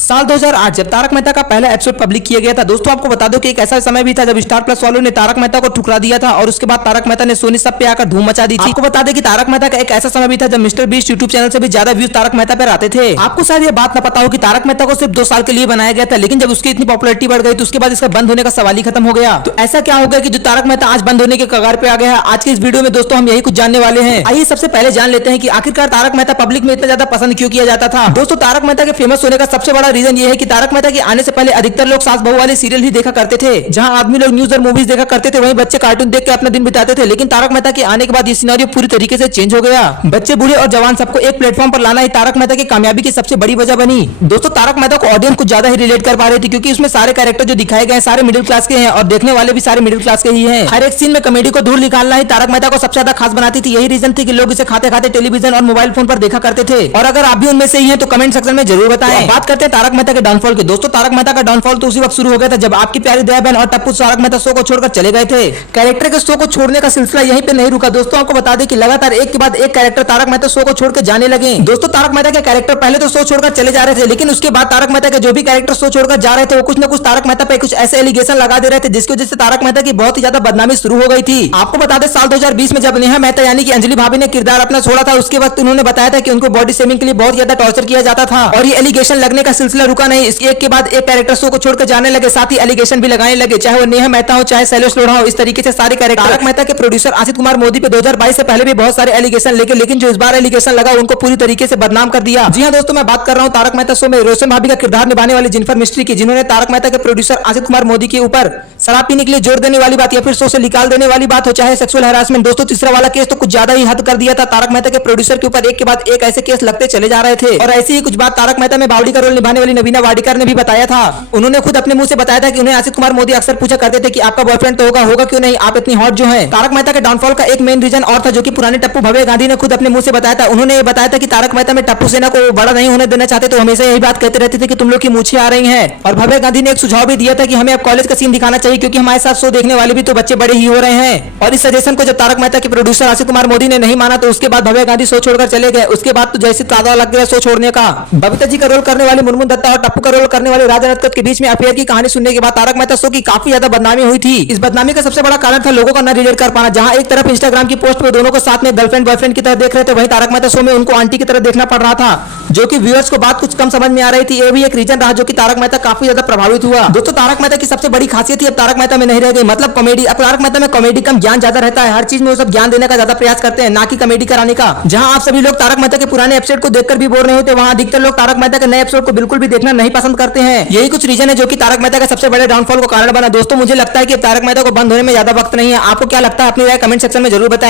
साल 2008 जब तारक मेहता का पहला एपिसोड पब्लिक किया गया था। दोस्तों आपको बता दो कि एक ऐसा समय भी था जब स्टार प्लस वालों ने तारक मेहता को ठुकरा दिया था और उसके बाद तारक मेहता ने सोनी सब पे आकर धूम मचा दी थी। आपको बता दें कि तारक मेहता का एक ऐसा समय भी था जब मिस्टर बीस्ट यूट्यूब चैनल से भी ज्यादा व्यूज तारक मेहता पर आते थे। आपको शायद ये बात न पता हो कि तारक मेहता को सिर्फ 2 साल के लिए बनाया गया था, लेकिन जब उसकी इतनी पॉपुलरिटी बढ़ गई तो उसके बाद इसका बंद होने का सवाल ही खत्म हो गया। तो ऐसा क्या हो गया कि जो तारक मेहता आज बंद होने के कगार पे आ गया है। आज की इस वीडियो में दोस्तों हम यही कुछ जानने वाले हैं। आइए सबसे पहले जान लेते हैं कि आखिरकार तारक मेहता पब्लिक में इतना ज्यादा पसंद क्यों किया जाता था। दोस्तों तारक मेहता के फेमस होने का सबसे बड़ा रीजन ये है कि तारक मेहता के आने से पहले अधिकतर लोग सास बहू वाले सीरियल ही देखा करते थे, जहां आदमी लोग न्यूज और मूवीज देखा करते थे, वहीं बच्चे कार्टून देख के अपना दिन बिताते थे। लेकिन तारक मेहता के आने के बाद ये सिनेरियो पूरी तरीके से चेंज हो गया। बच्चे बूढ़े और जवान सबको एक प्लेटफॉर्म पर लाना ही तारक मेहता की कामयाबी की सबसे बड़ी वजह बनी। दोस्तों तारक मेहता को ऑडियंस कुछ ज्यादा ही रिलेट कर पा रही थी, क्योंकि उसमें सारे कैरेक्टर जो दिखाए गए सारे मिडिल क्लास के हैं और देखने वाले भी सारे मिडिल क्लास के ही हैं। हर एक सीन में कॉमेडी को दूर निकालना ही तारक मेहता को सबसे ज्यादा खास बनाती थी। यही रीजन थी कि लोग इसे खाते खाते टेलीविजन और मोबाइल फोन पर देखा करते थे। और अगर आप भी उनमें से ही हैं तो कमेंट सेक्शन में जरूर बताएं। बात करते हैं तारक मेहता के डाउनफॉल की। दोस्तों तारक मेहता का डाउनफॉल तो उसी वक्त शुरू हो गया था जब आपकी प्यारी दया बहन और टप्पू तारक मेहता शो को छोड़कर चले गए थे। कैरेक्टर के शो को छोड़ने का सिलसिला यहीं पे नहीं रुका। दोस्तों आपको बता दें कि लगातार एक के बाद एक कैरेक्टर तारक मेहता शो को छोड़कर जाने लगे। दोस्तों तारक मेहता के कैरेक्टर पहले तो शो छोड़कर चले जा रहे थे, लेकिन उसके बाद तारक मेहता के जो भी कैरेक्टर शो छोड़कर जा रहे थे वो कुछ न कुछ तारक मेहता पे कुछ ऐसे एलिगेशन लगा दे रहे थे, जिसकी वजह से तारक मेहता की बहुत ही ज्यादा बदनामी शुरू हो गई थी। आपको बता दें साल 2020 में जब नेहा मेहता यानी कि अंजलि भाभी ने किरदार अपना छोड़ा था, उसके वक्त उन्होंने बताया था कि उनको बॉडी शेमिंग के लिए बहुत ज्यादा टॉर्चर किया जाता था। और ये एलिगेशन लगने का सिलसिला रुका नहीं, इसके एक के बाद एक कैरेक्टर शो को छोड़कर जाने लगे, साथ ही एलिगेशन भी लगाने लगे, चाहे वो नेहा मेहता हो चाहे शैलेश लोढ़ा हो। इस तरीके से सारे कैरेक्टर तारक मेहता के प्रोड्यूसर आशित कुमार मोदी पे 2022 से पहले भी बहुत सारे एलिगेशन लेके, लेकिन जो इस बार एलिगेशन लगा उनको पूरी तरीके से बदनाम कर दिया। जी हाँ दोस्तों मैं बात कर रहा हूँ तारक मेहता शो में रोशन भाभी का किरदार निभाने वाली जिनफर मिस्ट्री की, जिन्होंने तारक मेहता के प्रोड्यूसर आशित कुमार मोदी के ऊपर शराब पीने के लिए जोर देने वाली बात या फिर शो से निकाल देने वाली बात हो, चाहे सेक्सुअल हैरासमेंट। दोस्तों तीसरा वाला केस तो कुछ ज्यादा ही हद कर दिया था। तारक मेहता के प्रोड्यूसर के ऊपर एक के बाद एक ऐसे केस लगते चले जा रहे थे। और ऐसी ही कुछ बात तारक मेहता में बावड़ी का रोल निभाने वाली नवीना वाडेकर ने भी बताया था। उन्होंने खुद अपने मुंह से बताया था कि उन्हें आशित कुमार मोदी अक्सर पूछा करते थे कि आपका बॉयफ्रेंड तो होगा क्यों नहीं, आप इतनी हॉट जो है। तारक मेहता के डाउनफॉल का एक मेन रीजन और था, जो कि पुराने टप्पू भव्य गांधी ने खुद अपने मुंह से बताया था। उन्होंने ये बताया था कि तारक मेहता में टप्पू सेना को बड़ा नहीं होने देना चाहते, तो हमेशा यही बात कहते रहते थे कि तुम लोग की मूछें आ रही हैं। और भव्य गांधी ने एक सुझाव भी दिया था कि हमें अब कॉलेज का सीन दिखाना चाहिए, क्योंकि हमारे साथ शो देखने वाले भी तो बच्चे बड़े ही हो रहे हैं। और इस सजेशन को जब तारक मेहता के प्रोड्यूसर आशित कुमार मोदी ने नहीं माना तो उसके बाद भव्य गांधी शो छोड़कर चले गए। उसके बाद तो जैसे ताजा लग गया शो छोड़ने का। बबीता जी का रोल करने वाली मुनमुन दत्ता और टप्पू का रोल करने वाले राजा रत्कत के बीच में अफेयर की कहानी सुनने के बाद तारक मेहता शो की काफी ज्यादा बदनामी हुई थी। इस बदनामी का सबसे बड़ा कारण था लोगों का न रिलेट कर पाना। जहां एक तरफ इंस्टाग्राम की पोस्ट पे दोनों को साथ में गर्लफ्रेंड बॉयफ्रेंड की तरह देख रहे थे, वहीं तारक मेहता शो में उनको आंटी की तरह देखना पड़ रहा था, जो कि व्यूअर्स को बात कुछ कम समझ में आ रही थी। ये भी एक रीजन रहा जो कि तारक मेहता काफी ज्यादा प्रभावित हुआ। दोस्तों तारक मेहता की सबसे बड़ी खासियत ही अब तारक मेहता में नहीं रह गई, मतलब कॉमेडी। अब तारक मेहता में कॉमेडी कम ज्ञान ज्यादा रहता है। हर चीज में वो सब ज्ञान देने का ज्यादा प्रयास करते हैं, ना कि कॉमेडी कराने का। जहां आप सभी लोग तारक मेहता के पुराने एपिसोड को देखकर भी बोर नहीं होते, वहां अधिकतर लोग तारक मेहता के नए एपिसोड को बिल्कुल भी देखना नहीं पसंद करते हैं। यही कुछ रीजन है जो कि तारक मेहता का सबसे बड़े डाउनफॉल को कारण बना। दोस्तों मुझे लगता है कि तारक मेहता को बंद होने में ज्यादा वक्त नहीं है। आपको क्या लगता है अपनी राय कमेंट सेक्शन में जरूर बताएं।